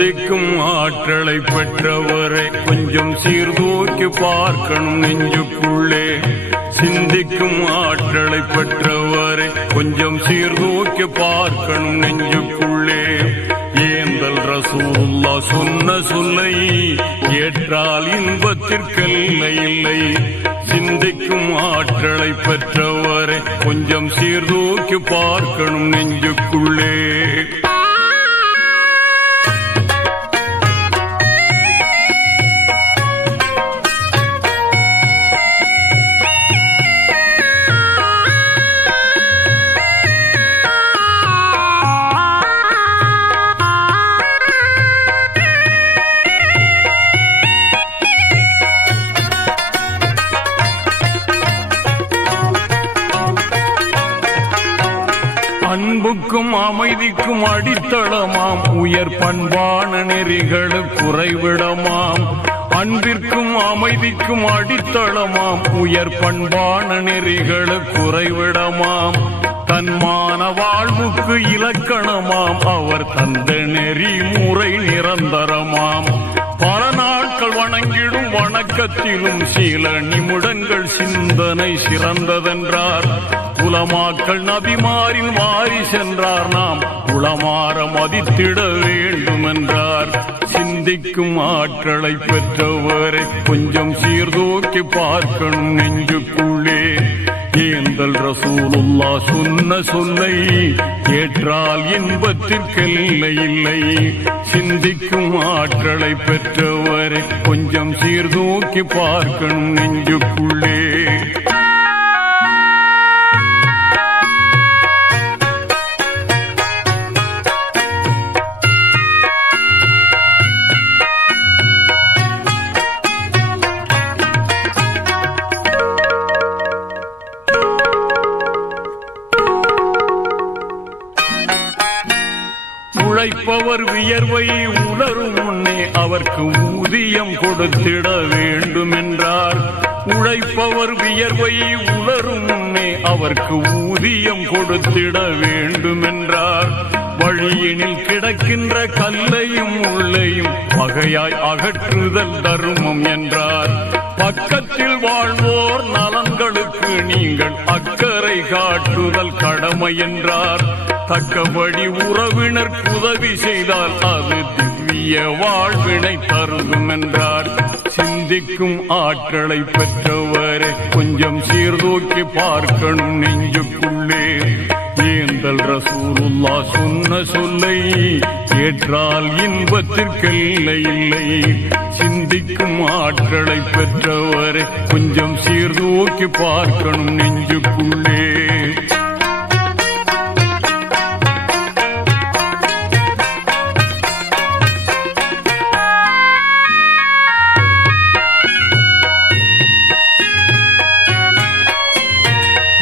சிந்திக்கும் ஆற்றலை பெற்றவரை கொஞ்சம் சீர்தூக்கி பார்க்கணும் நெஞ்சுக்குள்ளே. சிந்திக்கும் ஆற்றலை பெற்றவரை கொஞ்சம் சீர்தூக்கி பார்க்கணும் நெஞ்சுக்குள்ளே. ஏந்தல் ரசூலுல்லாஹ் சொன்ன சொல்லை ஏற்றால் இன்பத்திற்கெல்லை இல்லை. சிந்திக்கும் ஆற்றலை பெற்றவரை கொஞ்சம் சீர்தூக்கி பார்க்கணும் நெஞ்சுக்குள்ளே. அன்புக்கும் அமைதிக்கும் அடித்தளமாம் உயர் பண்பான நெறிகளுக்கு குறைவிடமாம். அன்பிற்கும் அமைதிக்கும் அடித்தளமாம் உயர் பண்பான நெறிகளுக்கு குறைவிடமாம். தன்மான வாழ்வுக்கு இலக்கணமாம் அவர் தந்த நெறி முறை நிரந்தரமாம். பல நாட்கள் வணங்கிடும் வணக்கத்திலும் சில நிமிடங்கள் சிந்தனை சிறந்ததென்றார். உலமாக்கள் நபிமாரின் வாரி சென்றார். நாம் உளமாற மதித்திட வேண்டும் என்றார். சிந்திக்கும் ஆற்றலை பெற்றவரை கொஞ்சம் சீர்தூக்கி பார்க்கணும் நெஞ்சுக்குள்ளே. ஏந்தல் ரசூலுல்லாஹ் சொன்ன சொல்லை ஏற்றால் இன்பத்திற்கெல்லை இல்லை. சிந்திக்கும் ஆற்றலை பெற்றவரை கொஞ்சம் சீர்தூக்கி பார்க்கணும் நெஞ்சுக்குள்ளே. உழைப்பவர் வியர்வை உலரும் முன்னே அவருக்கு ஊதியம் கொடுத்திட வேண்டும் என்றார். உழைப்பவர் வியர்வை உலரும் முன்னே அவருக்கு ஊதியம் கொடுத்திட வேண்டும் என்றார். வழியினில் கிடக்கின்ற கல்லையும் உள்ளையும் வகையாய் அகற்றுதல் தர்மம் என்றார். பக்கத்தில் வாழ்வோர் நலன்களுக்கு நீங்கள் அக்கறை காட்டுதல் கடமை என்றார். தக்கபடி உறவினர் உதவி செய்தால் அது திவ்ய வாழ்வினை தருதும் என்றார். சிந்திக்கும் ஆற்றலை பெற்றவரை கொஞ்சம் சீர்தூக்கி பார்க்கணும் நெஞ்சுக்குள்ளே. ஏந்தல் ரசூலுல்லாஹ் சொன்ன சொல்லை ஏற்றால் இன்பத்திற்கெல்லை இல்லை. சிந்திக்கும் ஆற்றலை பெற்றவரை கொஞ்சம் சீர்தூக்கி பார்க்கணும் நெஞ்சுக்குள்ளே.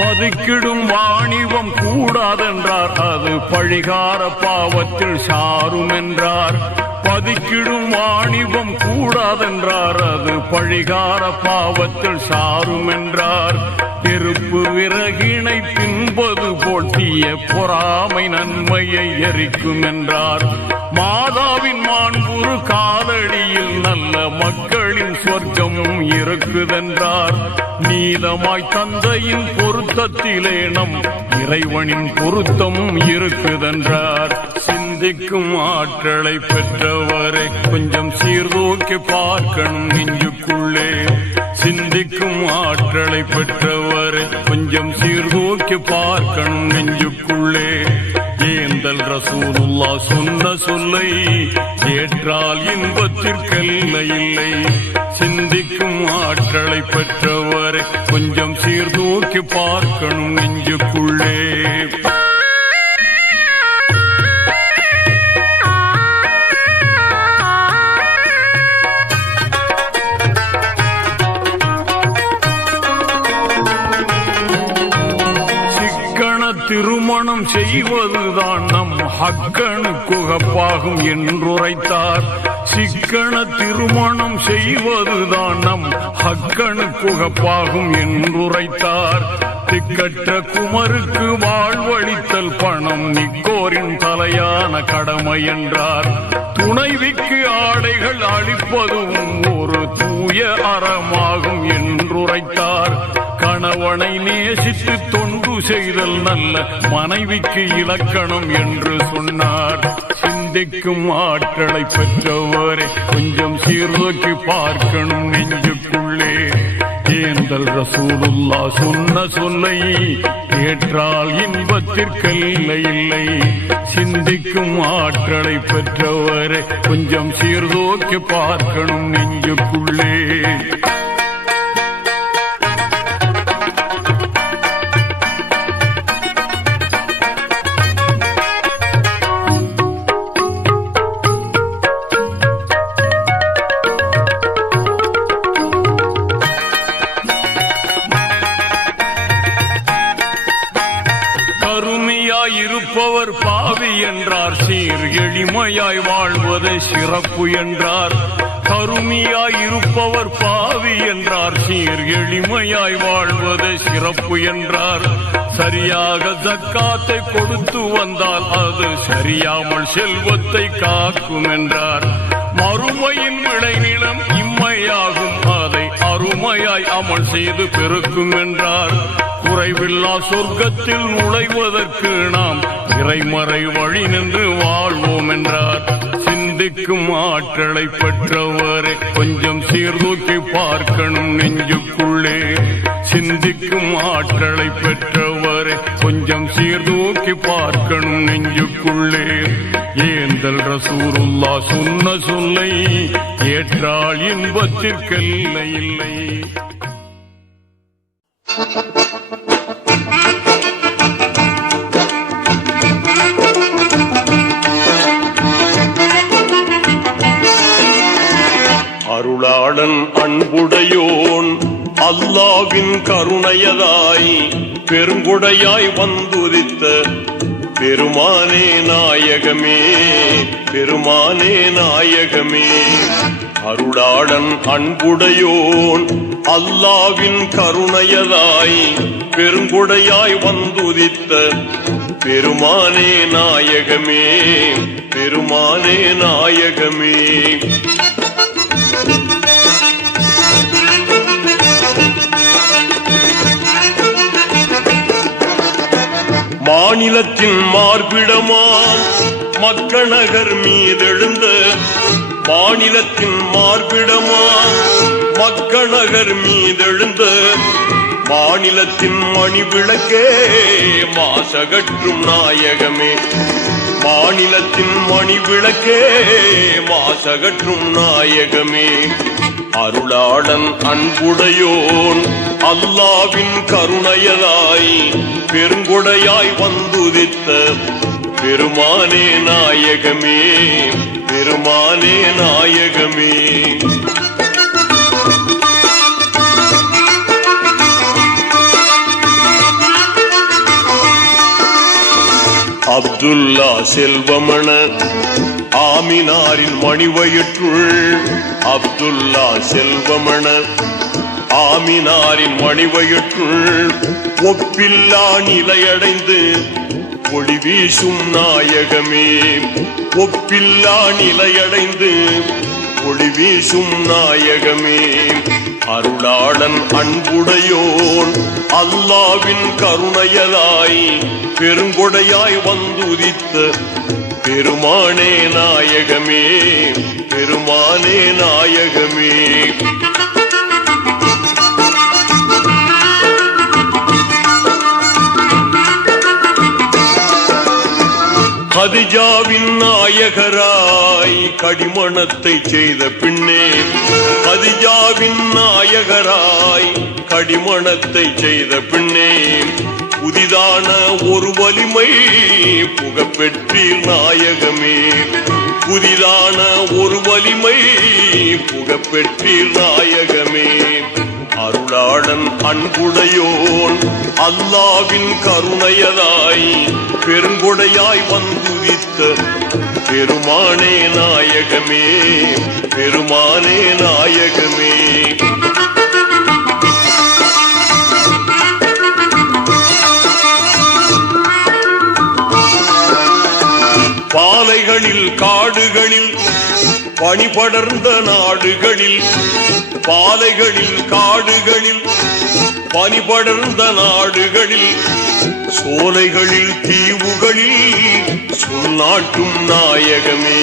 பதுக்கிடும் வாணிபம் கூடாதென்றார். அது பழிகார பாவத்தில் சாரும் என்றார். பதுக்கிடும் வாணிபம் கூடாதென்றார். அது பழிகார பாவத்தில் சாரும் என்றார். நெருப்பு விறகினை பின்பது போட்டிய பொறாமை நன்மையை எரிக்கும் என்றார். மாதாவின் மாண்புறு காலடியில் நல்ல மக்களின் சொர்க்கமும் இருக்குதென்றார். நீதமாய் தந்தையின் பொருத்தத்திலே நம் இறைவனின் பொருத்தமும் இருக்குதென்றார். சிந்திக்கும் ஆற்றலை பெற்றவரை கொஞ்சம் சீர்தூக்கி பார்க்கணும் நெஞ்சுக்குள்ளே. சிந்திக்கும் ஆற்றலை பெற்றவரை கொஞ்சம் சீர்தூக்கி பார்க்கணும் நெஞ்சுக்குள்ளே. ஏந்தல் ரசூலுல்லாஹ் சொன்ன சொல்லை ஏற்றால் இன்பத்திற்கெல்லை இல்லை. சிந்திக்கும் ஆற்றலை பெற்றவரை கொஞ்சம் சீர்தூக்கி பார்க்கணும் நெஞ்சுக்குள்ளே. திருமணம் செய்வதுதான் நம் ஹக்கனுக்கு உகப்பாகும் என்றுரைத்தார். சிக்கன திருமணம் செய்வதுதான் நம் ஹக்கனுக்கு உகப்பாகும் என்றுரைத்தார். திக்கற்ற குமருக்கு வாழ்வழித்தல் பணம் நிக்கோரின் தலையான கடமை என்றார். துணைவிக்கு ஆடைகள் அளிப்பதும் ஒரு தூய அறமாகும் என்றுரைத்தார். கணவனை நேசித்து தொண்டு செய்தல் நல்ல மனைவிக்கு இலக்கணம் என்று சொன்னார். சிந்திக்கும் ஆற்றலை பெற்றவரை கொஞ்சம் சீர்தூக்கி பார்க்கணும் நெஞ்சுக்குள்ளே. ஏந்தல் ரசூலுல்லா சொன்ன சொல்லை ஏற்றால் இன்பத்திற்கெல்லை இல்லை. சிந்திக்கும் ஆற்றலை பெற்றவரை கொஞ்சம் சீர்தூக்கி பார்க்கணும் நெஞ்சுக்குள்ளே. இருப்பவர் பாவி என்றார். சீர் எளிமையாய் வாழ்வது சிறப்பு என்றார். கருமியாய் இருப்பவர் பாவி என்றார். சீர் எளிமையாய் வாழ்வது சிறப்பு என்றார். சரியாக ஜக்காத்தை கொடுத்து வந்தால் அது சரியாமல் செல்வத்தை காக்கும் என்றார். மறுமையின் விளைநிலம் இம்மையாகும், அதை அருமையாய் அமல் செய்து பெருக்கும் என்றார். குறைவில்லா சொர்க்கத்தில் நுழைவதற்கு நாம் இறைமறை வழி நின்று வாழ்வோம் என்றார். சிந்திக்கும் ஆற்றலை பெற்றவரை கொஞ்சம் சீர்தூக்கி பார்க்கணும் நெஞ்சுக்குள்ளே. சிந்திக்கும் ஆற்றலை பெற்றவரை கொஞ்சம் சீர்தூக்கி பார்க்கணும் நெஞ்சுக்குள்ளே. ஏந்தல் ரசூலுல்லா சொன்ன சொல்லை ஏற்றால் இன்பத்திற்கெல்லை இல்லை. அருளாளன் அன்புடையோன் அல்லாவின் கருணையதாய் பெருங்குடையாய் வந்துதித்த பெருமானே நாயகமே, பெருமானே நாயகமே. அருளாளன் அன்புடையோன் அல்லாவின் கருணையதாய் பெருங்குடையாய் வந்துதித்த பெருமானே நாயகமே, பெருமானே நாயகமே. மாநிலத்தின் மார்பிடமாம் மக்கநகர் மீதெழுந்த, மாநிலத்தின் மார்பிடமாம் மக்கநகர் மீதெழுந்த மாநிலத்தின் மணிவிளக்கே மாசகற்றும் நாயகமே, மாநிலத்தின் மணிவிளக்கே மாசகற்றும் நாயகமே. அருளாளன் அன்புடையோன் அல்லாவின் கருணையதாய் பெருங்குடையாய் வந்துதித்த பெருமானே நாயகமே, பெருமானே நாயகமே. அப்துல்லா செல்வமண ஆமினாரின் மணிவயிற்றுள், அப்துல்லா செல்வமண ஆமினாரின் மணிவயிற்றுள் ஒப்பில்லா நிலையடைந்து ஒளி வீசும் நாயகமே, ஒப்பில்லா நிலையடைந்து ஒளி வீசும் நாயகமே. அருளாளன் அன்புடையோன் அல்லாவின் கருணையதாய் பெருங்கொடையாய் வந்துதித்த பெருமானே நாயகமே, பெருமானே நாயகமே. கதிஜாவின் நாயகராய் கடிமணத்தை செய்த பின்னே, கதிஜாவின் நாயகராய் கடிமணத்தை செய்த பின்னே புதிதான ஒரு வலிமை புகப்பெற்றீர் நாயகமே, புதிதான ஒரு வலிமை புகப்பெற்றீர் நாயகமே. அருளாளன் அன்புடையோன் அல்லாவின் கருணையதாய் பெருங்கொடையாய் வந்துதித்த பெருமானே நாயகமே, பெருமானே நாயகமே. பாலைகளில் காடுகளில் பனிபடர்ந்த நாடுகளில், பாலைகளில் காடுகளில் பனிபடர்ந்த நாடுகளில், சோலைகளில் தீவுகளில் சொன்னாட்டும் நாயகமே,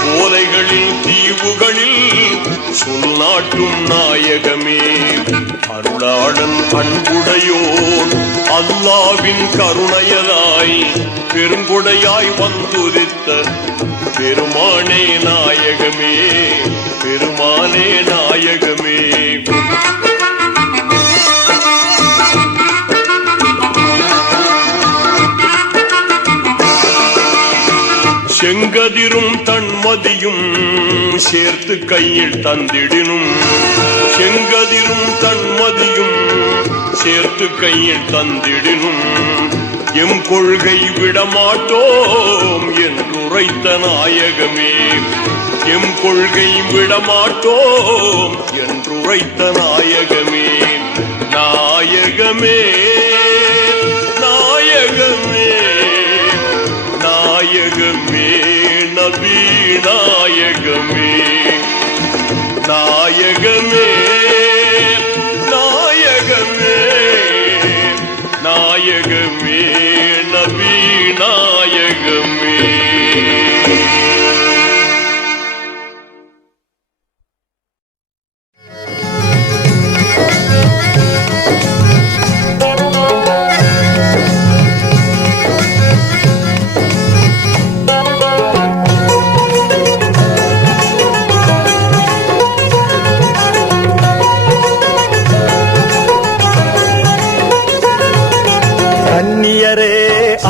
சோலைகளில் தீவுகளில் சொன்னாட்டும் நாயகமே. அருளாளன் அன்புடையோன் அல்லாவின் கருணையலாய் பெருங்கொடையாய் வந்துதித்த பெருமானே நாயகமே, பெருமானே நாயகமே. செங்கதிரும் தன்மதியும் சேர்த்து கையில் தந்திடினும், செங்கதிரும் தன்மதியும் சேர்த்து கையில் தந்திடினும், எம் கொள்கை விடமாட்டோம் என்றுரைத்த நாயகமே, எம் கொள்கை விடமாட்டோம் என்றுரைத்த நாயகமே. நாயகமே நாயகமே நாயகமே, நபி நாயகமே, நாயகமே நாயகமே நாயகமே, நபி நாயகமே.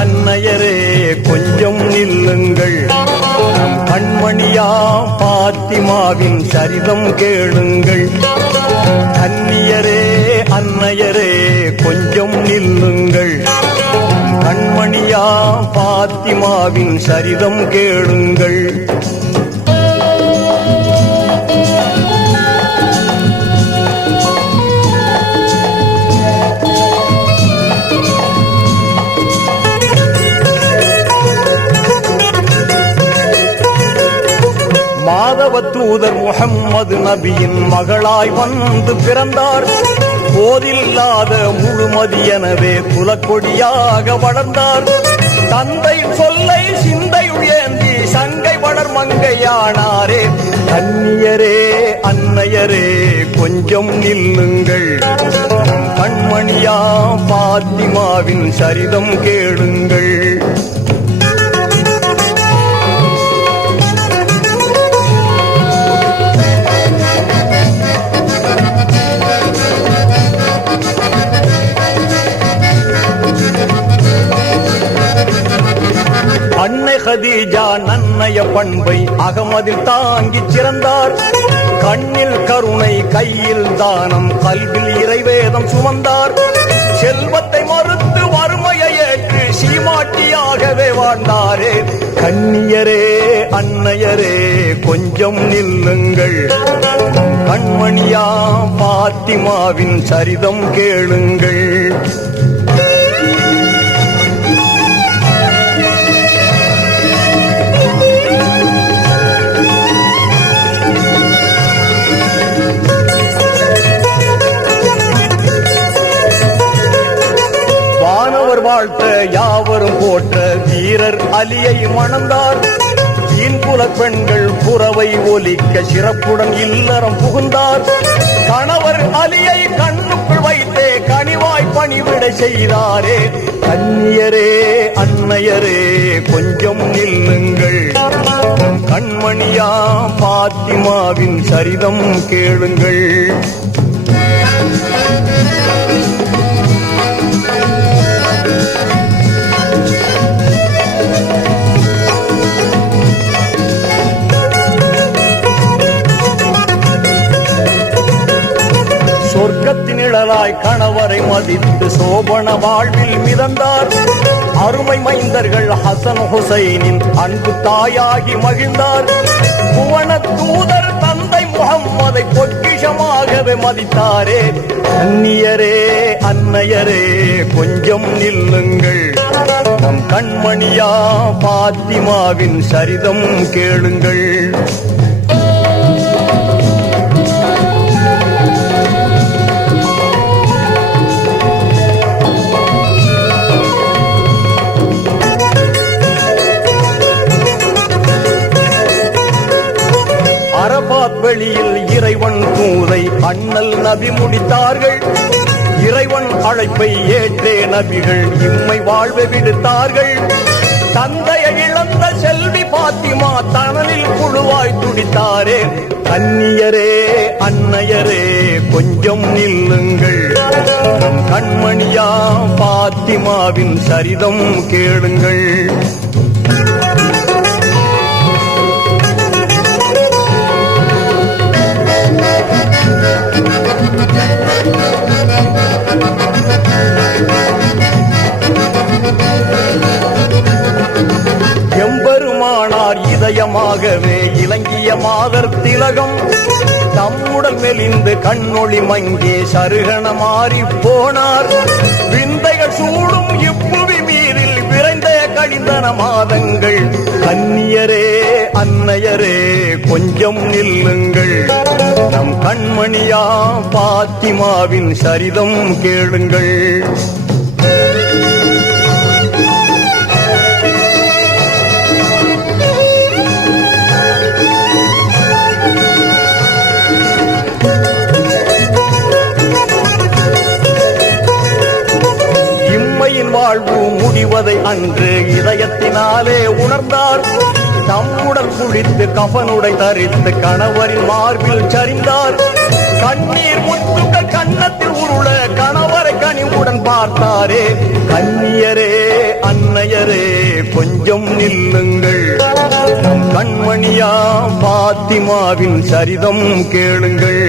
அன்னையரே கொஞ்சம் நில்லுங்கள், நம் கண்மணியாம் பாத்திமாவின் சரிதம் கேளுங்கள். கன்னியரே அன்னையரே கொஞ்சம் நில்லுங்கள், கண்மணியாம் பாத்திமாவின் சரிதம் கேளுங்கள். மாதவ தூதர் முஹம்மது நபியின் மகளாய் வந்து பிறந்தார். போதில்லாத முழுமதி எனவே குலக்கொடியாக வளர்ந்தார். தந்தை சொல்லை சிந்தையுள் ஏந்தி சங்கை வளர் மங்கையானாரே. கன்னியரே அன்னையரே கொஞ்சம் நில்லுங்கள், கண்மணியா பாத்திமாவின் சரிதம் கேளுங்கள். அன்னை கதீஜா நன்னைய பண்பை அகமதில் தாங்கி சிறந்தார். கண்ணில் கருணை கையில் தானம் கல்வில் இறைவேதம் சுமந்தார். செல்வத்தை மறுத்து வறுமையை ஏற்று சீமாட்டியாகவே வாழ்ந்தாரே. கன்னியரே அன்னையரே கொஞ்சம் நில்லுங்கள், கண்மணியா பாத்திமாவின் சரிதம் கேளுங்கள். வாழ்த்த யாவரும் போற்ற வீரர் அலியை மணந்தார். தீன்புல பெண்கள் புறவை ஒலிக்க சிறப்புடன் இல்லறம் புகுந்தார். கணவர் அலியை கண்ணுக்குள் வைத்தே கனிவாய் பணிவிடை செய்தாரே. கன்னியரே அன்னையரே கொஞ்சம் நில்லுங்கள், கண்மணியா பாத்திமாவின் சரிதம் கேளுங்கள். நிழலாய் கணவரை மதித்து சோபன வாழ்வில் மிதந்தார். அருமை மைந்தர்கள் ஹசன் ஹுசைனின் அன்பு தாயாகி மகிழ்ந்தார். புவன தூதர் தந்தை முகம்மதை பொக்கிஷமாகவே மதித்தாரே. அந்நியரே அன்னையரே கொஞ்சம் நில்லுங்கள், நம் கண்மணியா பாத்திமாவின் சரிதம் கேளுங்கள். அரபாத் வெளியில் இறைவன் தூதை அண்ணல் நபி முடித்தார்கள். இறைவன் அழைப்பை ஏற்றே நபிகள் இம்மை வாழ்வை விடுத்தார்கள். தந்தையை இழந்த செல்வி பாத்திமா தனலில் புழுவாய் துடித்தாரே. கன்னியரே அன்னையரே கொஞ்சம் நில்லுங்கள், நம் கண்மணியா பாத்திமாவின் சரிதம் கேளுங்கள். எம்பெருமானார் இதயமாகவே இலங்கிய மாதர் திலகம் தம்முடல் மெலிந்து கண்ணொளி மங்கே சருகண மாறி போனார். விந்தைகள் சூடும் இப்புவி மீறில் விரைந்த கழிந்தன மாதங்கள். கன்னியரே அன்னையரே கொஞ்சம் நில்லுங்கள், நம் கண்மணியா பாத்திமாவின் சரிதம் கேளுங்கள். வாழ்வு முடிவதை அன்று இதயத்தினாலே உணர்ந்தார். தம்முடன் குளித்து கஃனுடை தரித்து கணவரின் மார்பில் சரிந்தார். கண்ணீர் முத்துக்கள் கன்னத்தில் உருள கணவரை கனிவுடன் பார்த்தாரே. கன்னியரே அன்னையரே கொஞ்சம் நில்லுங்கள், நம் கண்மணியா பாத்திமாவின் சரிதம் கேளுங்கள்.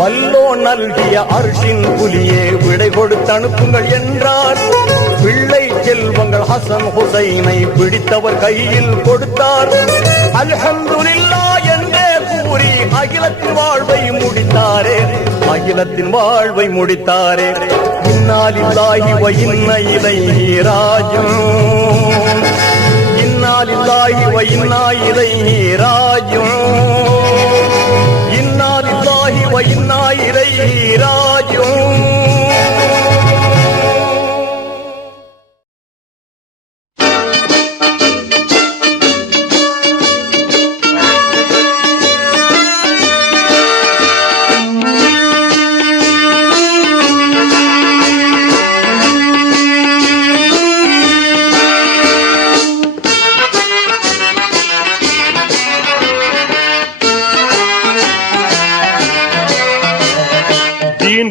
வல்லோ நல்கிய அர்ஷின் புலியே விடை கொடுத்து அனுப்புங்கள் என்றார். பிள்ளை செல்வங்கள் ஹசன் ஹுசைனை பிடித்தவர் கையில் கொடுத்தார். அல்ஹம்துலில்லாஹ் என்றே கூறி அகிலத்தின் வாழ்வை முடித்தாரே. அகிலத்தின் வாழ்வை முடித்தாரே. இன்னா லில்லாஹி வ இன்னா இலைஹி ராஜிஊன். இன்னா லில்லாஹி வ இன்னா இலைஹி ராஜிஊன். இன்னா லில்லாஹி வ இன்னா இலைஹி ராஜிஊன்.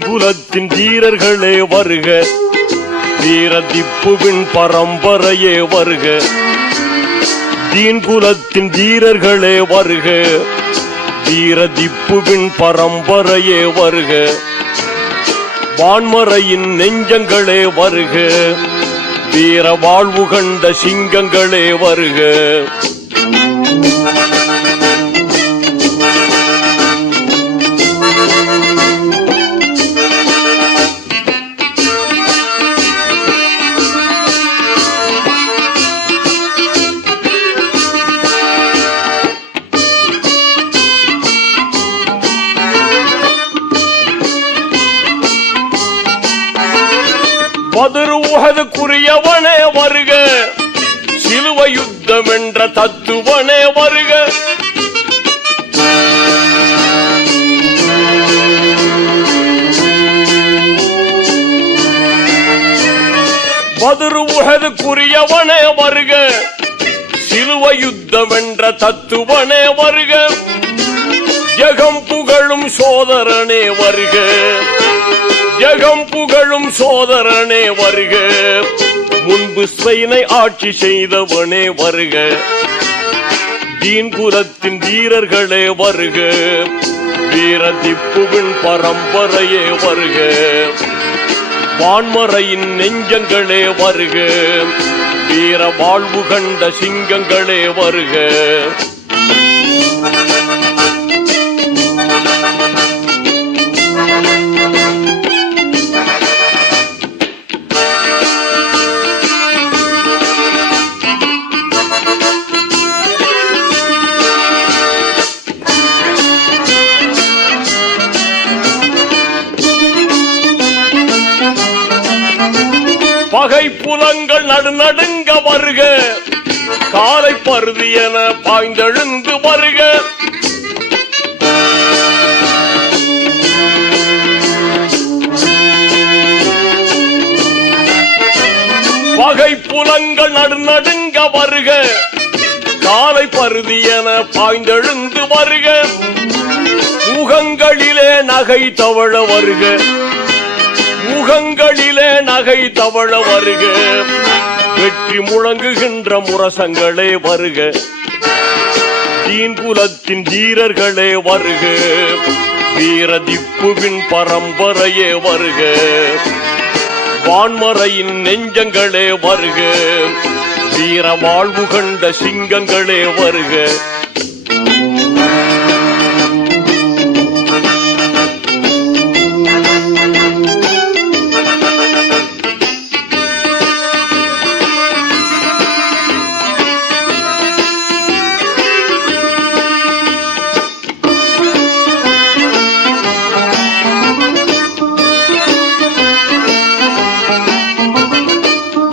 குலத்தின் வீரர்களே வருக, வீர திப்புவின் பரம்பரையே வருக. தீன் குலத்தின் வீரர்களே வருக, வீர திப்புவின் பரம்பரையே வருக. வான்மறையின் நெஞ்சங்களே வருக, வீர வாழ்வு கண்ட சிங்கங்களே வருக. பத்ர் உஹதுக்குரியவனே வருக, சிலுவை யுத்தம் என்ற தத்துவனே வருக. பத்ர் உஹதுக்குரியவனே வருக, சிலுவை யுத்தம் என்ற தத்துவனே வருக. ஜகம் புகழும் புகழும் சோதரனே வருக, ஜெகம் புகழும் சோதரனே வருக, முன்பு ஸ்பெயினை ஆட்சி செய்தவனே வருக, தீன் குலத்தின் வீரர்களே வருக, வீர திப்புவின் பரம்பரையே வருக, வான்மறையின் நெஞ்சங்களே வருக, வீர வாழ்வு கண்ட சிங்கங்களே வருக. பகை புலங்கள் நடுநடுங்க வருக, காலை பருதி என பாய்ந்தெழுந்து வருக, பகை புலங்கள் நடுநடுங்க வருக, காலை பருதி என பாய்ந்தெழுந்து வருக, முகங்களிலே நகை தவழ வருக, முகங்களிலே நகை தவழ வருக, வெற்றி முழங்குகின்ற முரசங்களே வருக, தீன் குலத்தின் வீரர்களே வருக, வீர திப்புவின் பரம்பரையே வருக, வான்மறையின் நெஞ்சங்களே வருக, வீர வாழ்வு கண்ட சிங்கங்களே வருக.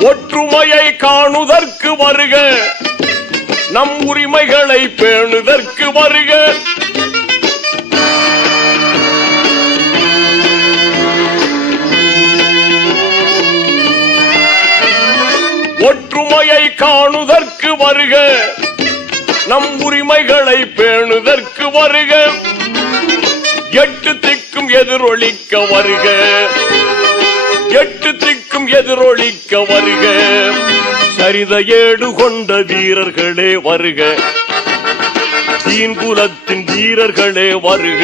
ஒற்றுமையை காணுதற்கு வருக, நம் உரிமைகளை பேணுதற்கு வருக, ஒற்றுமையை காணுதற்கு வருக, நம் உரிமைகளை பேணுதற்கு வருக, எட்டு திக்கும் எதிரொலிக்க வருக, எட்டு திக்கும் எதிரொலிக்க வருக, சரித ஏடு கொண்ட வீரர்களே வருக, தீன் குலத்தின் வீரர்களே வருக,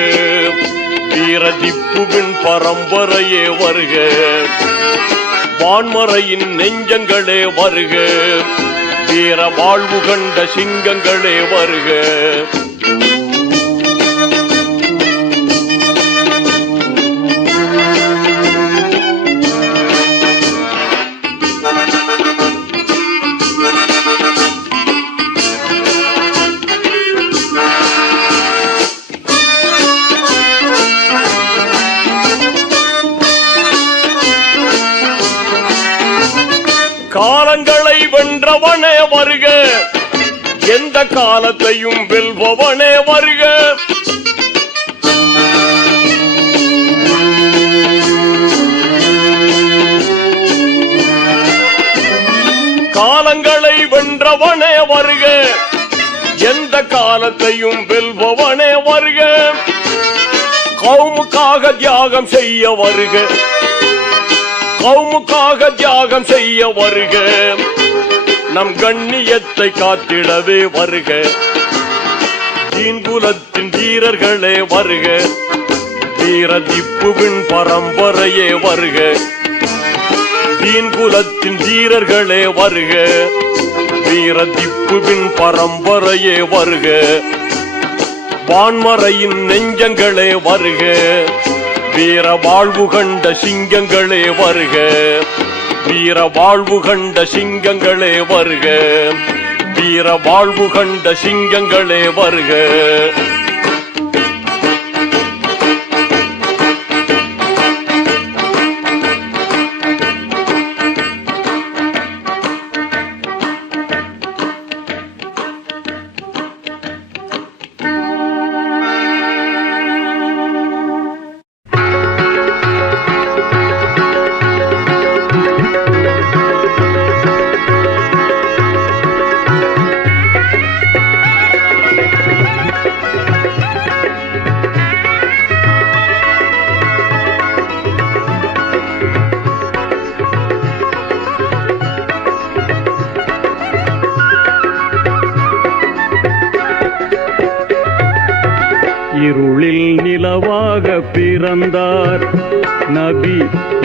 வீர திப்புவின் பரம்பரையே வருக, வான்மறையின் நெஞ்சங்களே வருக, வீர வாழ்வு கண்ட சிங்கங்களே வருக. காலங்களை வென்றவனே வருக, எந்த காலத்தையும் வெல்பவனே வருக, காலங்களை வென்றவனே வருக, எந்த காலத்தையும் வெல்பவனே வருக, கௌமுக்காக தியாகம் செய்ய வருக, கௌமுக்காக தியாகம் செய்ய வருக, நம் கண்ணியத்தை காத்திடவே வருக, தீன் குலத்தின் வீரர்களே வருக, வீர திப்புவின் பரம்பரையே வருக, தீன் குலத்தின் வீரர்களே வருக, வீர திப்புவின் பரம்பரையே வருக, வான்மறையின் நெஞ்சங்களே வருக, வீர வாழ்வு கண்ட சிங்கங்களே வருக, வீர வாழ்வு கண்ட சிங்கங்களே வருக, வீர வாழ்வு கண்ட சிங்கங்களே வருக. இருளில் நிலவாக பிறந்தார் நபி,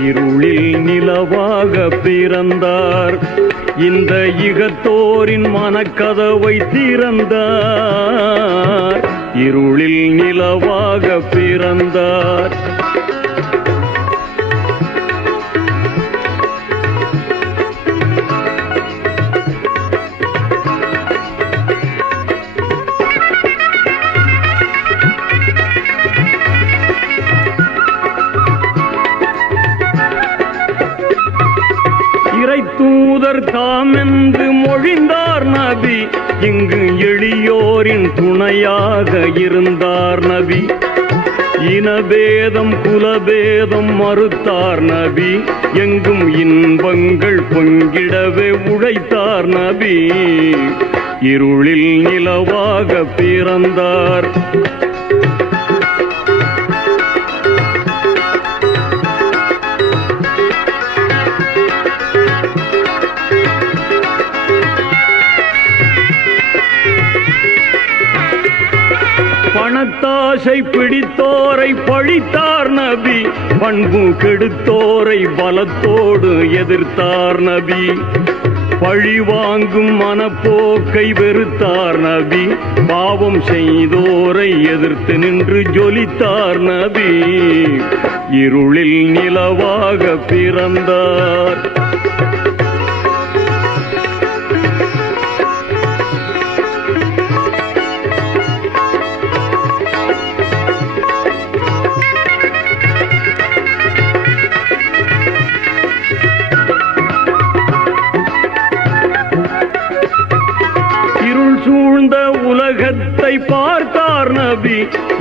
இருளில் நிலவாக பிறந்தார். இந்த இகத்தோரின் மனக்கதவை திறந்தார். இருளில் நிலவாக பிறந்தார். தூதர் தாமென்று மொழிந்தார் நபி, இங்கு எளியோரின் துணையாக இருந்தார் நபி. இனபேதம் குலபேதம் மறுத்தார் நபி, எங்கும் இன்பங்கள் பொங்கிடவே உழைத்தார் நபி. இருளில் நிலவாக பிறந்தார். பணத்தாசை பிடித்தோரை பழித்தார் நபி, பண்பு கெடுத்தோரை பலத்தோடு எதிர்த்தார் நபி. பழி வாங்கும் மனப்போக்கை வெறுத்தார் நபி, பாவம் செய்தோரை எதிர்த்து நின்று ஜொலித்தார் நபி. இருளில் நிலவாக பிறந்தார். சூழ்ந்த உலகத்தை பார்த்தார் நபி,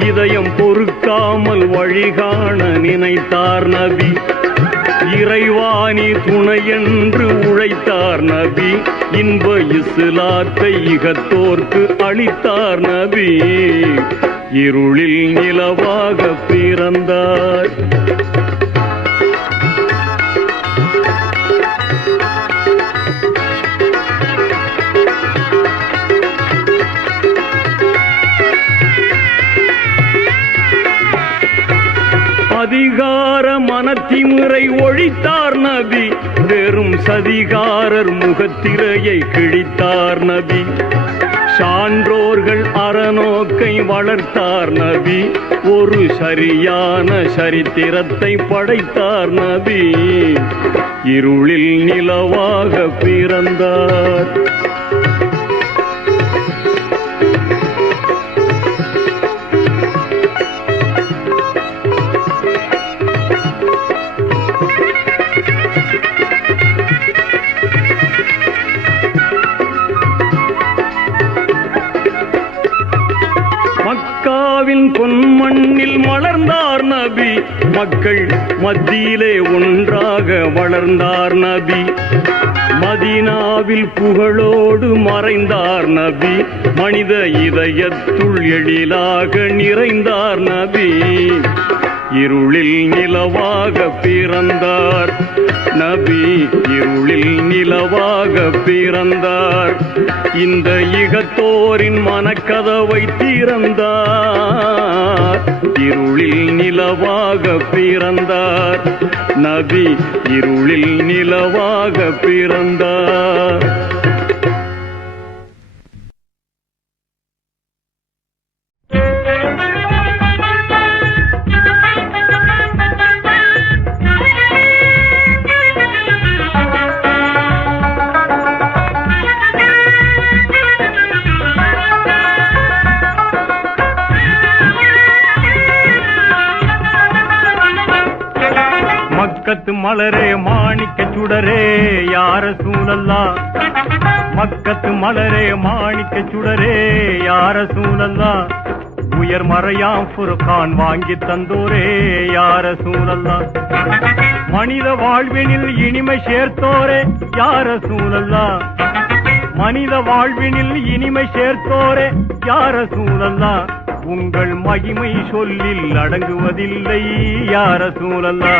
இதயம் பொறுக்காமல் வழிகாண நினைத்தார் நபி. இறைவாணி துணை என்று உழைத்தார் நபி, இன்ப இஸ்லாத்தை இகத்தோர்க்கு அளித்தார் நபி. இருளில் நிலவாக பிறந்தார். அதிகார மனத்திமுறை ஒழித்தார் நபி, வெறும் சதிகாரர் முகத்திரையை கிழித்தார் நபி. சான்றோர்கள் அறநோக்கை வளர்த்தார் நபி, ஒரு சரியான சரித்திரத்தை படைத்தார் நபி. இருளில் நிலவாக பிறந்தார். மக்காவின் பொன்மண்ணில் மலர்ந்தார் நபி, மக்கள் மத்தியிலே ஒன்றாக வளர்ந்தார் நபி. மதீனாவில் புகழோடு மறைந்தார் நபி, மனித இதயத்துள் எழிலாக நிறைந்தார் நபி. இருளில் நிலவாக பிறந்தார் நபி, இருளில் நிலவாக பிறந்தார். இந்த இகத்தோரின் மனக்கதவை திறந்தார். இருளில் நிலவாக பிறந்தார் நபி, இருளில் நிலவாக பிறந்தார். மக்கத்து மலரே மாணிக்க சுடரே யார சூழல்லா, மக்கத்து மலரே மாணிக்க சுடரே யார சூழல்லா. உயர் மறையாம் ஃபுர்கான் வாங்கி தந்தோரே யார சூழல்லா. மனித வாழ்வினில் இனிமை சேர்த்தோரே யார சூழல்லா. மனித வாழ்வினில் இனிமை சேர்த்தோரே யார சூழல்லா. உங்கள் மகிமை சொல்லில் அடங்குவதில்லை யார சூழல்லா.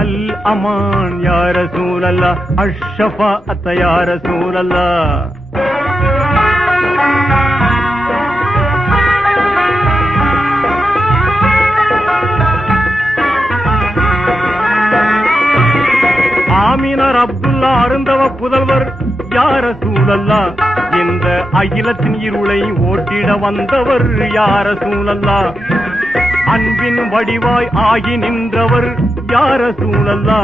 அல் அமான் யார சூழல்லா, அஷ்ஷஃபாஅத் யார சூழல்லா. சூழல்லா இந்த அகிலத்தின் இருளை ஓட்டிட வந்தவர் யார சூழல்லா அன்பின் வடிவாய் ஆகி நின்றவர் யார சூழல்லா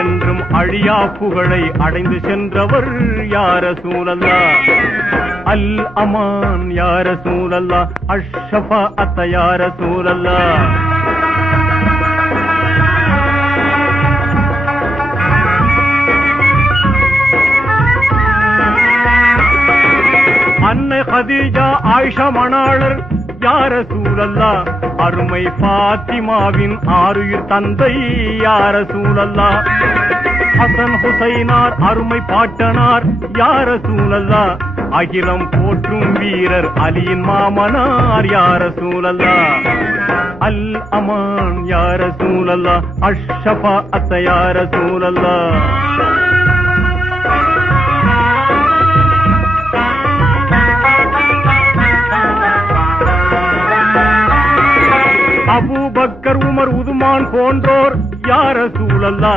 என்றும் அழியா புகழை அடைந்து சென்றவர் யார சூழல்லா அல் அமான் யார சூழல்லா அஷ்ஷஃபா அத்த யார சூழல்லா அன்னை கதீஜா ஆயிஷா மணாளர் யார சூழல்லா அருமை பாத்திமாவின் ஆருயிர் தந்தை யார சூழல்லா ஹசன் ஹுசைனார் அருமை பாட்டனார் யார சூழல்லா அகிலம் போற்றும் வீரர் அலியின் மாமனார் யார சூழல்லா அல் அமான் யார சூழல்லா அஷ்ஷஃபா அத்த யார சூழல்லா அபூபக்கர் உமர் உதுமான் போன்றோர் யார சூழல்லா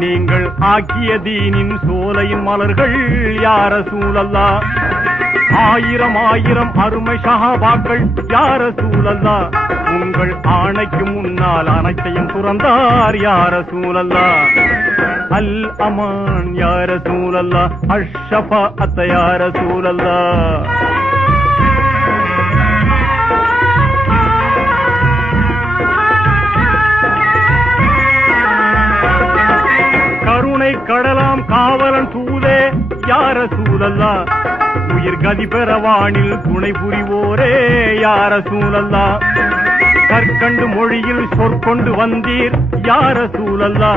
நீங்கள் ஆக்கிய தீனின் சோலையின் மலர்கள் யார சூழல்லா ஆயிரம் ஆயிரம் அருமை சஹாபாக்கள் யார சூழல்லா உங்கள் ஆணைக்கு முன்னால் அனைத்தையும் துறந்தார் யார சூழல்லா அல் அமான் யார சூழல்லா அஷ்ஷஃபா அத்த யார சூழல்லா கடலாம் காவலன் தூதே யார சூழல்லா உயிர் கதி பெறவானில் துணை புரிவோரே யார சூழல்லா கற்கண்டு மொழியில் சொற்கொண்டு வந்தீர் யார சூழல்லா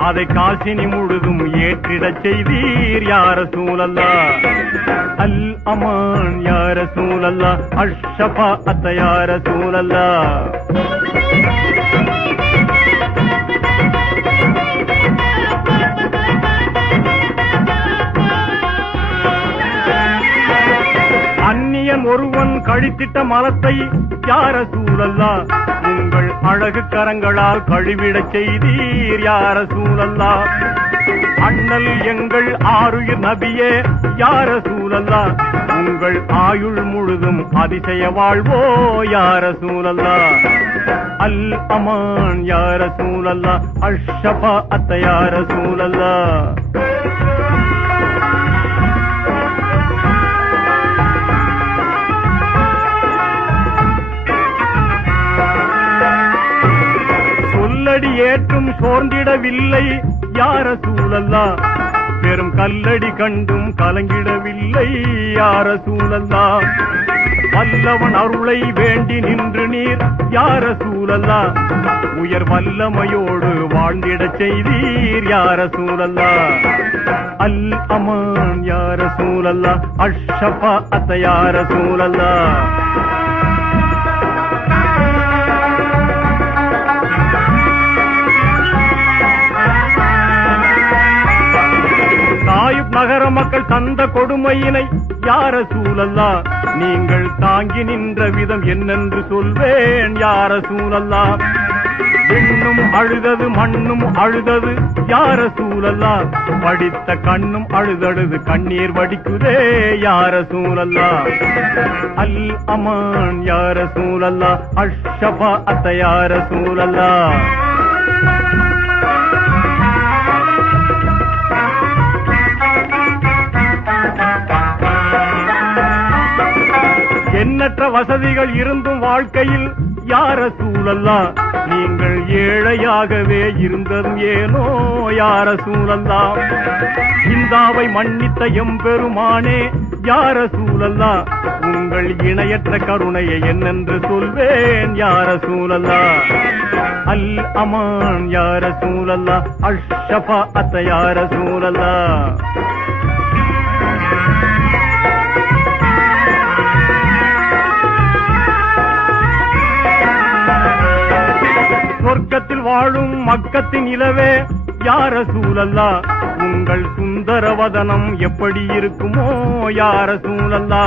அதை காசினி முழுதும் ஏற்றிடச் செய்தீர் யார சூழல்லா அல் அமான் யார சூழல்லா அஷ்ஷஃபா அத்த யார சூழல்லா அந்நியன் ஒருவன் கழித்திட்ட மலத்தை யார சூழல்லா உங்கள் அழகு கரங்களால் கழுவிடச் செய்தீர் யார சூழல்லா அண்ணல் எங்கள் ஆருயிர் நபியே யார சூழல்லா உங்கள் ஆயுள் முழுதும் அதிசய வாழ்வோ யார சூழல்லா அல் அமான் யார சூழல்லா அஷ்ஷஃபா அத்த யார சூழல்லா சொல்லடி ஏற்றும் சோர்ந்திடவில்லை யார சூழல்லா பெரும் கல்லடி கண்டும் கலங்கிடவில்லை யார சூழல்லா வல்லவன் அருளை வேண்டி நின்று நீர் யார சூழல்லா உயர் வல்லமையோடு வாழ்ந்திடச் செய்தீர் யார சூழல்லா அல் அமான் யார சூழல்லா அஷ்ஷஃபா அத்த யார சூழல்லா தாயிப் நகர மக்கள் தந்த கொடுமையினை யார சூழல்லா நீங்கள் தாங்கி நின்ற விதம் என்னென்று சொல்வேன் யார சூழல்லா விண்ணும் அழுதது மண்ணும் அழுதது யார சூழல்லா படித்த கண்ணும் அழுதழுது கண்ணீர் வடிக்குதே யார சூழல்லா அல் அமான் யார சூழல்லா அஷ்ஷஃபா அத்த யார சூழல்லா எண்ணற்ற வசதிகள் இருந்தும் வாழ்க்கையில் யார சூழல்லா நீங்கள் ஏழையாகவே இருந்ததும் ஏனோ யார சூழல்லா இந்தாவை மன்னித்த எம்பெருமானே யார சூழல்லா உங்கள் இணையற்ற கருணையை என்னென்று சொல்வேன் யார சூழல்லா அல் அமான் யார சூழல்லா அஷ்ஷஃபா அத்த யார சூழல்லா சொர்க்கத்தில் வாழும் மக்கத்தின் இலவே யார சூழல்லா உங்கள் சுந்தரவதனம் எப்படி இருக்குமோ யார சூழல்லா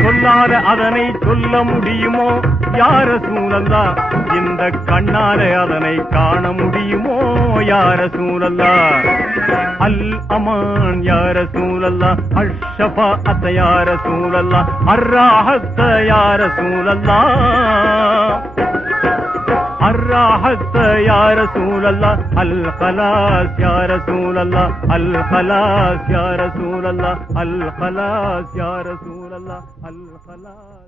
சொல்லாத அதனை சொல்ல முடியுமோ யார சூழல்லா இந்த கண்ணால அதனை காண முடியுமோ யார சூழல்லா الأمان يا رسول الله الشفاعة يا رسول الله الراحة يا رسول الله الراحة يا رسول الله الخلاص يا رسول الله الخلاص يا رسول الله الخلاص يا رسول الله الخلاص